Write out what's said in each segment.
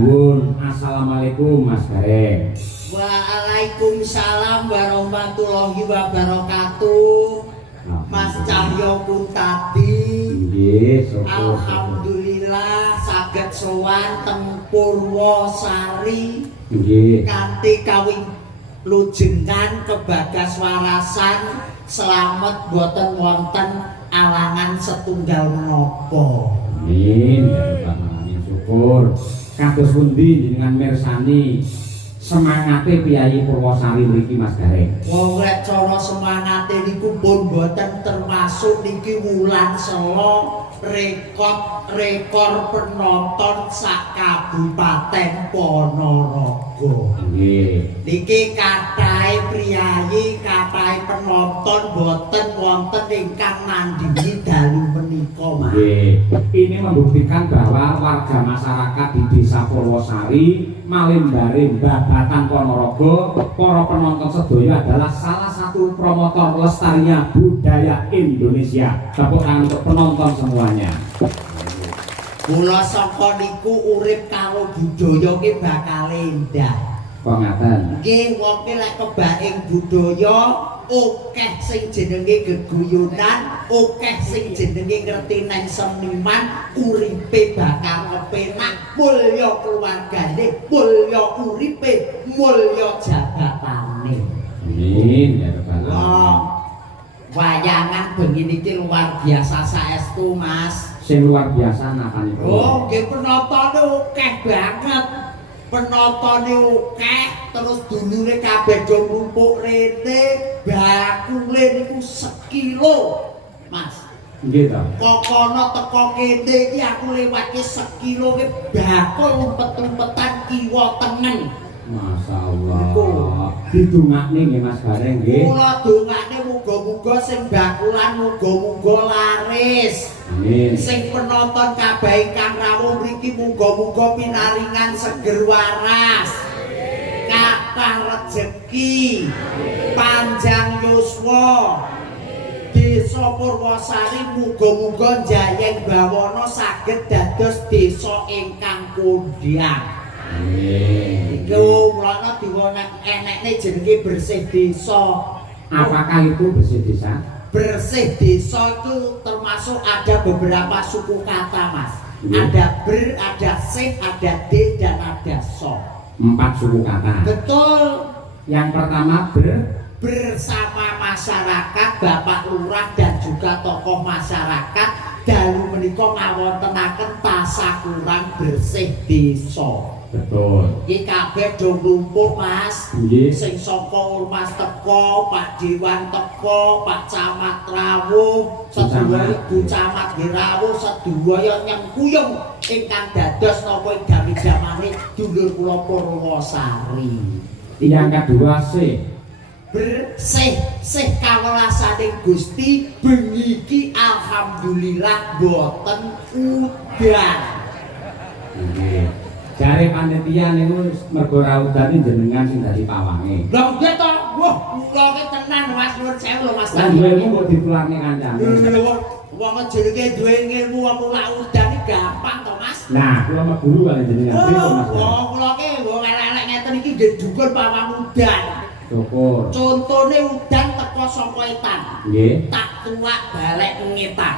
nuwun. Assalamualaikum Mas Gareng. Waalaikumsalam warahmatullahi wabarakatuh. Mas Cahyo Kuntadi. Nggih, Alhamdulillah saged sowan teng Purwosari. Nggih. Kanthi kawing lujengan kebagaswarasan slamet boten wonten alangan setunggal menapa. Amin, ya Rabbal alamin. Syukur. Kados pundi jenengan mirsani semangate Piyayi Purwosari mriki Mas Gareng? Wong lek cara semangate niku pun boten termasuk niki wulan Sela rekor penonton sak Kabupaten Ponorogo. Nggih. Niki kathah priyayi, kathah penonton boten wonten ingkang nandhingi dalu menika, Mas. Nggih. Ini membuktikan bahwa warga masyarakat di Desa Purwosari, Malimbare, Babatan Ponorogo, para penonton sedaya adalah salah satu promotor lestarinya budaya Indonesia. Tepuk tangan untuk penonton semuanya. Kula saka niku urip karo budaya ki bakal endah. Kok ngaten? Nggih, wong ki lek kebaing budaya akeh sing jenenge geguyonan, akeh sing jenenge ngerti nang seniman, uripe bakal kepenak, mulya keluargane, mulya uripe, mulya jabatane. Amin ya Rabbal alamin. Wong wayangan bengi niki luar biasa saestu, Mas. Sing luar biasa napa niku? Oh, nggih penotone akeh banget. Penotone akeh, terus dulure kabeh do nglumpuk rene, bakule niku sekilo, Mas. Nggih ta. Kokono teko kene iki aku lewat ki sekilo ki bakul umpet-umpetan kiwa tengen. Masyaallah. Didongakne nggih Mas Gareng nggih. Kula dongakne muga-muga sing bakulan muga-muga laris. Amin. Sing penonton kabeh ingkang rawuh mriki muga-muga pinaringan seger waras. Kathah rejeki. Panjang yuswa. Desa Purwosari muga-muga njayeng bawana saged dados desa ingkang kondhang. Amin. Iku mulane diwonek enekne jenenge bersih desa. Apakah itu bersih desa? Bersih desa itu termasuk ada beberapa suku kata, Mas. Ya. Ada ber, ada sih, ada d, dan ada so. 4 suku kata. Betul. Yang pertama Bersama masyarakat, Bapak Lurah dan juga tokoh masyarakat dalu menika ngawontenaken tasakuran bersih desa. betul. Iki kabeh do nglumpuk, Mas. Nggih. Sing saka Ormas teko, Pak Dewan teko, Pak Camat rawuh, sedaya Ibu Camat rawuh, sedaya nyengkuyung ingkang dados napa ing damane dulur kula Purwosari. Yang kedua Bersih kawelasaning Gusti bengi iki alhamdulillah boten udan. Nggih. Jare panitia niku mergo ra udane jenengan sing dadi pawange. Lah nggih to, wah kula ki tenan Mas nuwun sewu lho Mas. Lah duwe ilmu kok ditularne kancane. Wong jenenge duwe ilmu wong ora udan iki gampang to Mas. Nah, kula mah guru kali jenengan pripun Mas. Wong kula ki wong elek-elek ngeten iki nggih dhuwur pawang udan. Syukur. Contone udan teko saka etan. Nggih. Tak tuwak balik ngetan.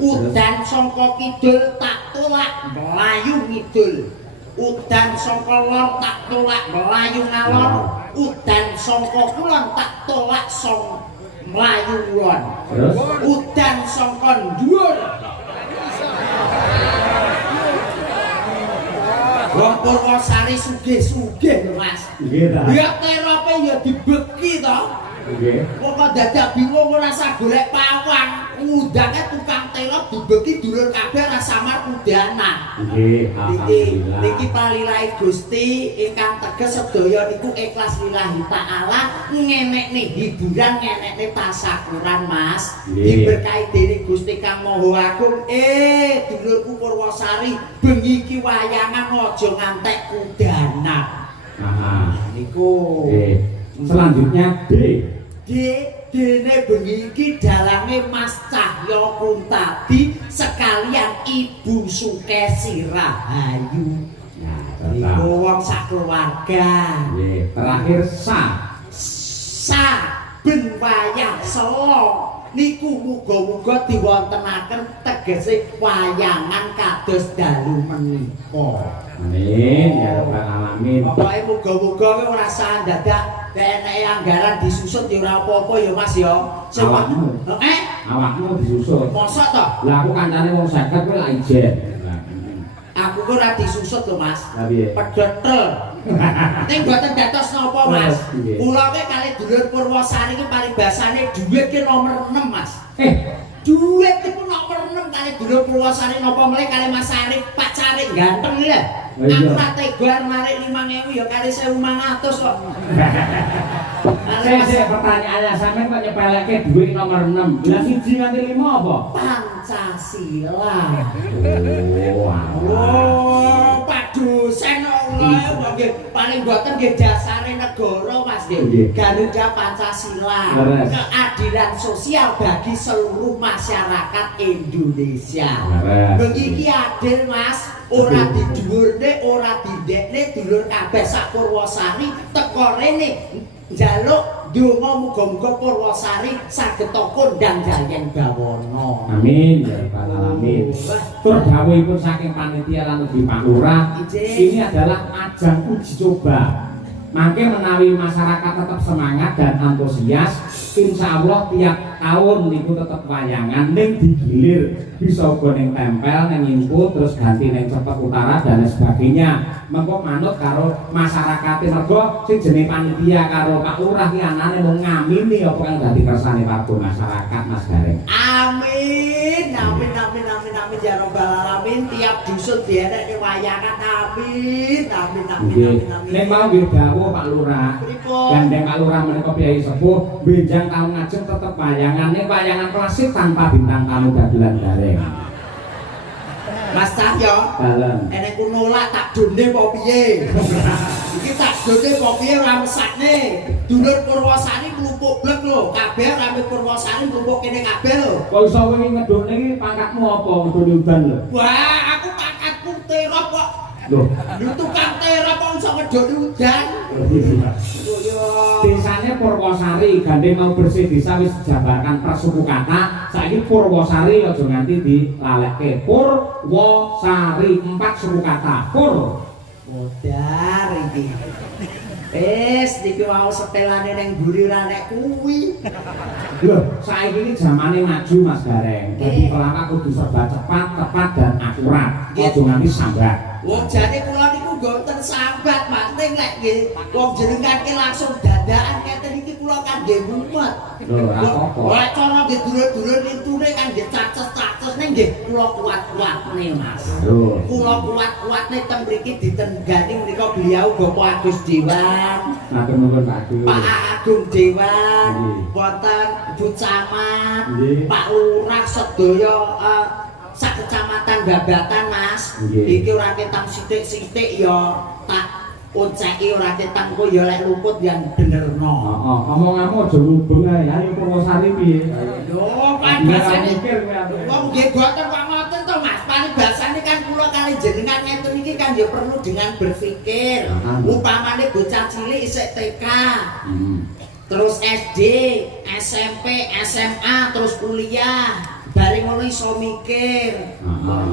Udan saka kidul tak tolak melayu ngidul. Udan saka lor tak tolak melayu ngalor. Udan saka kulon tak tolak melayu kulon. Terus Udan saka dhuwur. Wong Purwosari sugih-sugih lho Mas. nggih ta. Ya terope ya dibeki to. Nggih. Kok dadak bingung ora usah golek pawang. Undange tukang telok dibeki dulur kabeh rasa mar udanan. Nggih, alhamdulillah. Niki palilahi Gusti ingkang teges sedaya niku ikhlas lillahi taala ngenekne hiburan ngenekne tasakuran Mas. Nggih. Diberkahi dening Gusti Kang Maha Agung. Dulurku Purwosari bengi iki wayangan aja ngantek udanan. Aha. Niku. Nggih. Selanjutnya Dene bengi iki dalange Mas Cahyo Kuntadi sekalian Ibu Sukesi Rahayu. Nah, Iku wong sak keluarga. Nggih, terakhir Saben wayah selo niku muga-muga diwontenaken tegese wayangan kados dalu menika. Amin ya rabbal alamin. Pokoke muga-muga kowe ora usah dadak eneke anggaran disusut ya ora apa-apa ya Mas ya. Awakmu. Awakmu disusut. Mosok to? Lah aku kancane wong 50 kowe lak ijen. Aku kok ora disusut lho Mas. Lah piye? Pedhotel. Ning mboten dados napa Mas. Piye? Kula ki kali dulur Purwosari ki paribasane dhuwit ki nomor 6 Mas. Dhuwit iku nomor 6 kali dulur Purwosari napa mleh kali Mas Arif pacare ganteng lho. Aku ora tega narik 5.000 ya kali 1.500 kok. Sik pertanyaannya sampean kok nyepelekke dhuwit nomor 6. Lah siji nganti 5 apa? Pancasila. Oh, Pak dosen Allah nggih paling boten nggih dasare negara Mas nggih. Garuda Pancasila. Keadilan sosial bagi seluruh masyarakat Indonesia. Begini adil Mas. Ora didhuwurne, ora didekne dulur kabeh sak Purwosari teko rene njaluk donga muga-muga Purwosari saged kondang jayeng bawana. Amin ya rabbal alamin. Tur dawuhipun saking panitia lan ugi Pak Lurah, ini adalah ajang uji coba. Mangke menawi masyarakat tetap semangat dan antusias, insya Allah tiap tahun niku tetap wayangan ning digilir bisa uga ning tempel, ning info terus ganti ning Cepet Utara dan sebagainya. Mengko manut karo masyarakat mergo sing jenenge panitia karo Pak Lurah ki anane mung ngamini apa kang dadi kersane warga masyarakat Mas Gareng. Amin, amin, amin, amin, amin ya rabbal alamin. Tiap dusun dienekne wayangan. Amin, amin, amin, amin, amin. Nek mau nggih dawuh Pak Lurah. Gandeng Pak Lurah menika piyai sepuh benjang taun ngajeng tetep wayangan. Nek wayangan klasik tanpa bintang tamu dagelan Gareng. Mas Cahyo, enek ku nolak tak done apa piye? Iki tak done apa piye ora mesakne. Dulur Purwosari mlumpuk blek lho, kabeh rame Purwosari mlumpuk kene kabeh lho. Kok iso wingi ngedone iki pangkatmu apa ngedone udan lho? Wah, aku pangkatku terop kok. Lho, tukang terop kok iso ngedone udan. Desane Purwosari gandeng mau bersih desa wis dijabarkan per suku kata. Saiki Purwosari aja nganti dilalekke. Purwosari 4 suku kata. Pur. Modar iki. Niki mau setelane ning mburi ora nek kuwi. Lho, saiki iki zamane maju Mas Gareng. Dadi pelawak kudu serba cepat, tepat dan akurat. Aja nganti sambat. Wong jane kula niku mboten sambat, Mas. Ning lek nggih wong jenengan ki langsung dadakan keten iki kula kan nggih mumet. Lho, ora apa-apa. Lek cara nggih dulur-dulur intune kan nggih caces-caces ning nggih kula kuat-kuatne, Mas. Lho, Kula kuat-kuatne teng mriki ditenggani menika beliau Bapak Agus Dewan. matur nuwun Pak Agus. Pak Agung Dewan, wonten Bu Camat, Pak Lurah sedaya sak kecamatan Babatan Mas. Iki ora ketang sithik-sithik ya tak onceki ora ketang kok ya lek luput yang benerno. Heeh, omonganmu aja ngubung ae. Ayo Purwosari piye? Yo, paribasane wong nggih boten kok ngoten to Mas. Paribasane kan kula kali jenengan ngenten iki kan ya perlu dengan berpikir. Upamane bocah cilik isih TK. Terus SD, SMP, SMA, terus kuliah. Bareng ngono iso mikir.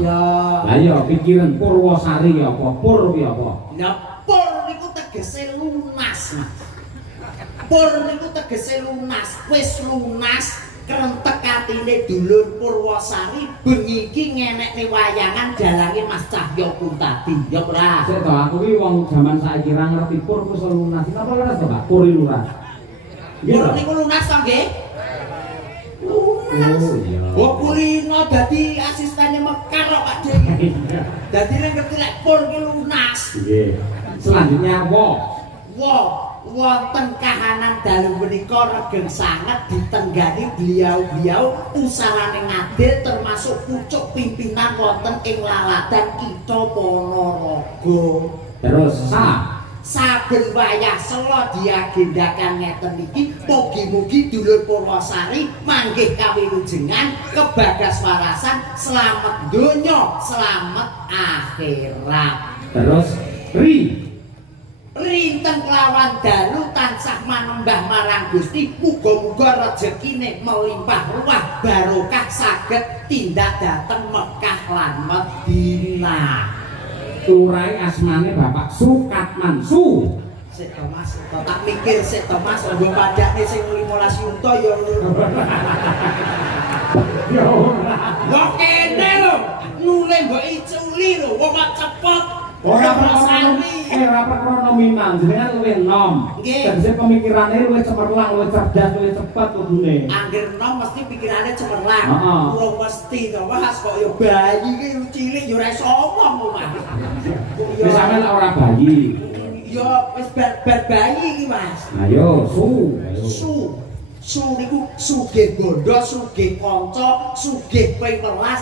Ya. Lah ya pikiran Purwosari ya apa? Pur ya apa? Lah pur niku tegese lunas, Mas. Pur niku tegese lunas, wis lunas krentek atine dulur Purwosari bengi iki ngenekne wayangan dalange Mas Cahyo pun tadi. Ya ora. Sik to aku ki wong jaman saiki ra ngerti pur ku lunas. Napa lunas to, Pak? Puri lunas. Pur niku lunas to nggih? Lunas. Oh, kulino dadi asistene Mekar kok Pak Dek. Dadi nek ngerti lek pur ki lunas. Nggih. Selanjutnya wonten kahanan dalu menika regeng sanget ditenggani beliau-beliau usahane ngadil termasuk pucuk pimpinan wonten ing lalatan Kitha Ponorogo. Terus saben wayah selo diagendakan ngeten iki mugi-mugi dulur Purwosari manggih kawilujengan kebagas warasan selamat donya selamat akhirat. terus Ri rinten kelawan dalu tansah manembah marang Gusti muga-muga rejekine melimpah ruah barokah saged tindak dhateng Mekah lan Madinah. turai asmane Bapak Sukatman Su. Sik Mas, tak mikir sik Mas, nggo padane sing 15 yuta ya. Ya ora. Wah kene lho, nule mbok iculi lho, wong kok cepet. Ora perkara nominal, jenengan luwih enom. Nggih. Tegese pemikirane luwih cemerlang, luwih cerdas, luwih cepet kudune. Angger nom mesti pikirane cemerlang. Heeh. Urung mesti to Mas, kok ya bayi iki cilik ya ora iso omong kok Mas. Wis sampean ora bayi. Ya wis bar bayi iki Mas. Ayo, Su. Ayo. Su niku sugih bondo, sugih kanca, sugih pengwelas,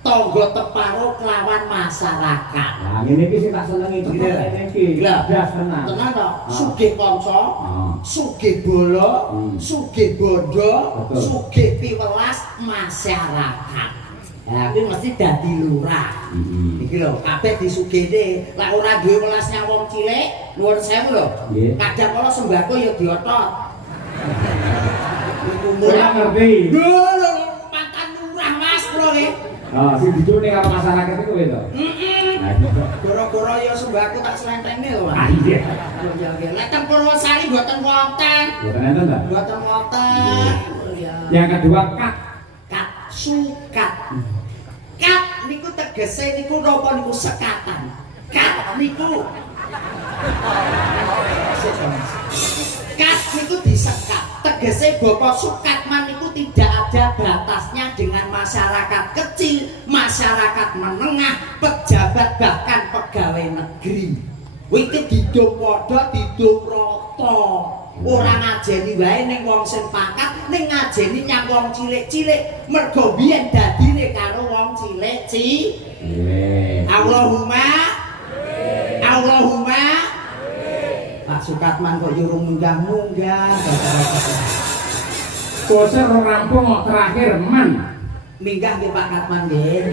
tangga teparo kelawan masyarakat. Nah, ngene iki sing tak senengi cepet iki. Gas tenan. Tenan to, sugih kanca, Heeh. sugih bola, sugih bondo, Betul. sugih piwelas masyarakat. Nah, kuwi mesti dadi lurah. Iki lho, kabeh disugihne. Lek ora duwe welasnya wong cilik, nuwun sewu lho. Nggih. Kadang kala sembako ya diotot. Ora ngerti. Lho, mantan lurah Mas kula nggih. Ah, sing dicune karo masyarakat iku itu. Nah, itu. Goro-goro ya sembako tak slentene lho, Ah, Mas. iya. Ya nggih. Lek teng Purwosari mboten wonten. Boten enten ta? Mboten wonten. Ya. Yang kedua kat. Kat sukat. Kat niku tegese niku napa niku sekatan. Kat niku kat niku disekat. Tegese Bapak Sukatman niku tidak ada batasnya dengan masyarakat kecil, masyarakat menengah, pejabat bahkan pegawai negeri. Iki diduk padha, diduk rata. Ora ngajeni wae ning wong sing pangkat, ning ngajeni nyang wong cilik-cilik. Mergo biyen dadine karo wong cilik Nggih. Allahumma Allahumma Pak Sukatman kok yurung munggah-munggah. Kose ora rampung kok terakhir man. Minggah nggih Pak Katman nggih.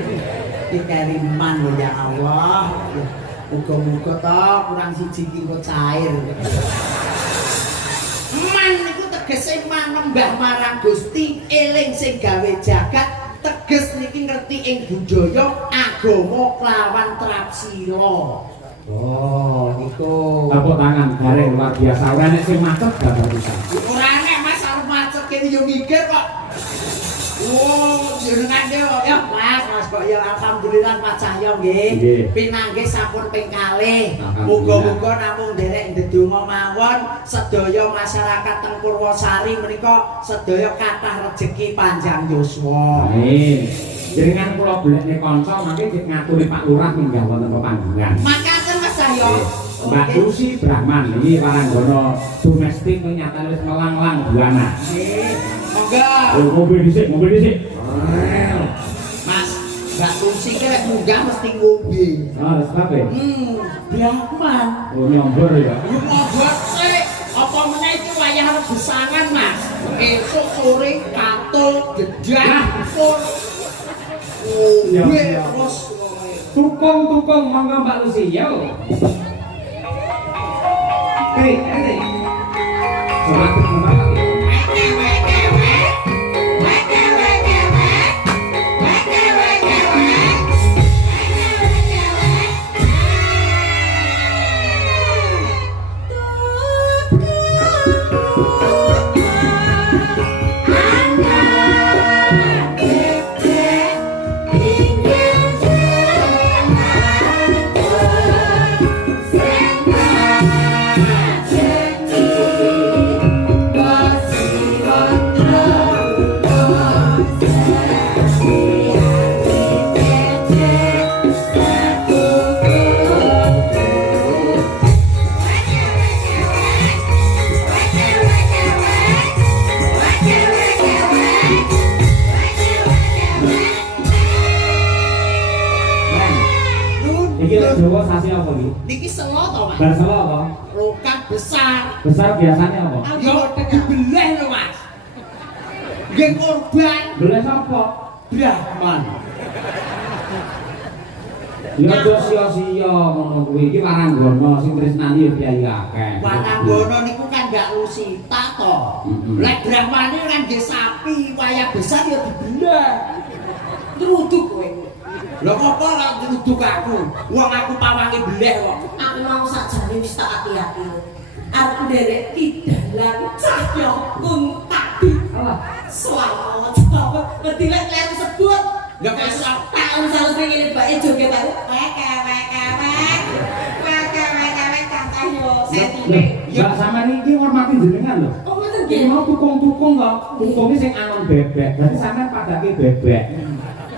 Dikeriman lho ya Allah. Muga-muga to kurang siji iki kok cair. Man niku tegese manembah marang Gusti, eling sing gawe jagat, teges niki ngerti ing budaya agama kelawan trapsila. Oh, niku. Tepuk tangan bareng luar biasa. Ora nek sing macet gak bisa. Ora enek Mas arep macet kene yo mikir kok. Oh, jenengan ge ya Mas kok ya alhamdulillah Mas Cahyo nggih. Nggih. Pinanggih sampun ping kalih. Alhamdulillah. Muga-muga namung nderek ndedonga mawon sedaya masyarakat teng Purwosari menika sedaya kathah rejeki panjang yuswa. Amin. Jenengan kula golekne kanca mangke ngaturi Pak Lurah minggah wonten pepanggilan. Makaten Mas Cahyo. Mbak Lucy Brahman ini waranggono domestik nyatane wis melanglang buana. Nggih. Monggo. Oh, mobil dhisik, mobil dhisik. Mas, Mbak Lucy ki lek munggah mesti ngombe. Ah, sebab e. Brahman. Oh, nyombor ya. Yo ngobot sih. Apa meneh iki wayah rebusangan, Mas. Esuk sore katul gedang pun. Oh, Ya, gue ya. terus Tukung monggo Mbak Lucy yo. Oke. Semakin menang. Iki lek Jawa sasi apa iki? niki selo to, Mas. Bahasa apa? Rokat besar. Besar biasanya apa? Yo dibeleh lho, Mas. Nggih korban Belas apa? Brahman. Ya aja sia-sia ngono kuwi. Iki waranggana sing tresnani ya kiai akeh. Waranggana niku kan gak lusita to. Lek Brahmane kan nggih sapi wayah besar ya dibelah. Truduk kowe. Lho apa lek truduk aku? Wong aku pawange beleh kok. Aku mau sakjane wis tak ati-ati. Aku derek tidalan cahya kuntabi. Alah, Selamat banget. Bedilek leru sebut. Lah kok iso Tahun salus ngene bake joget aku. Kakak yo sentine. ya sampean iki ngormati jenengan lho. Oh ngoten Iki nggih. mau tukung-tukung kok. Tukunge sing anon bebek. Dadi sampean padake bebek.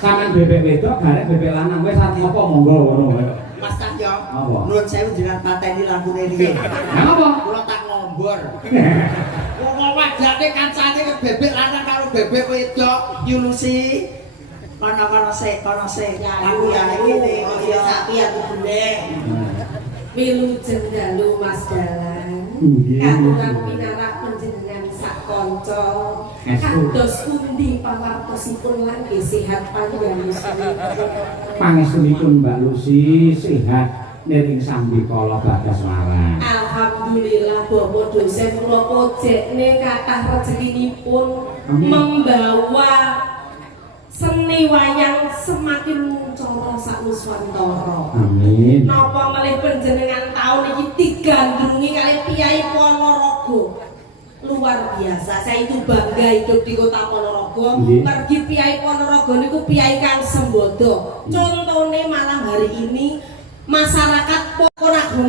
Sampean bebek wedok garek bebek lanang wis arep apa monggo ngono wae. Mas Cahyo. Apa? Nuwun sewu jenengan pateni lampune riyen. Lah apa? Kula tak ngombor. Wong wadane kancane bebek lanang karo bebek wedok nyulusi. Kono-kono sik. Aku ya ngene. Oh iya sapi aku beleh. Wilujeng dalu Mas Dalan. Nggih. Katuran pinarak panjenengan sak kanca. Kados pundi pawartosipun lan nggih sehat panjenengan. Pangestunipun Mbak Lucy sehat niring sambikala bagas waras. Alhamdulillah Bapak dosen kula pojekne kathah rezekinipun Amin. membawa seni wayang semakin muncara sak nuswantara. Amin. Napa malih panjenengan taun iki digandrungi kali Kyai Ponorogo. Luar biasa, saya itu bangga hidup di kota Ponorogo. Nggih. Pergi Kyai Ponorogo niku Kyai Kang Sembodo. Contone malam hari ini masyarakat Ponorogo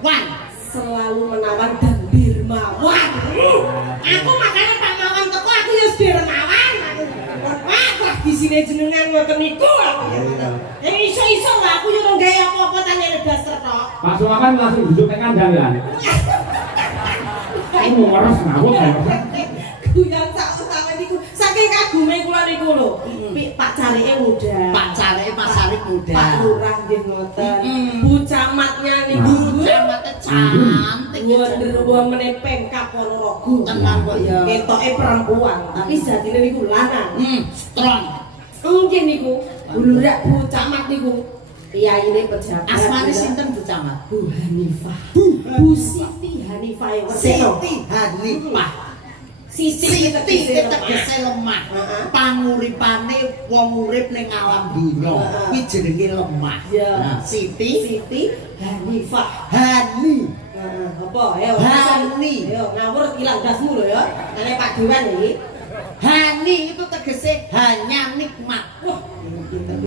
wan selalu menawan dan dermawan. Aku makanya Pak Mawan teko aku ya dermawan. Wah, di sini jenengan ngoten niku aku ya. Ya iso-iso lah aku yo ora gawe apa-apa tanyane daster tok. Pak Sumaman langsung duduk ning kandang ya. Aku waras ngawur ya. Guyon sak utawa niku saking kagume kula niku lho. Pak Carike muda. Pak Carike Mas Arif muda. Pak Lurah nggih ngoten. Bu Camatnya niku Camate cantik. Wonder Woman Pemkab Ponorogo. Tenang kok ya. Ketoke perempuan, tapi jatine niku lanang. Strong. Mungkin niku Lurah Bu Camat niku Kiyaine pejabat. Asmane sinten Bu Camat? Bu Hanifah. Bu Siti Hanifah. Siti Hanifah. Siti tegese lemah. Panguripane wong urip ning alam dunya kuwi jenenge lemah. Ya. Siti Hanifah. Hani. Apa? Ayo. Hani. Ayo ngawur ilang dasmu lho ya. Nane Pak Dewan iki. Hani itu tegese hanya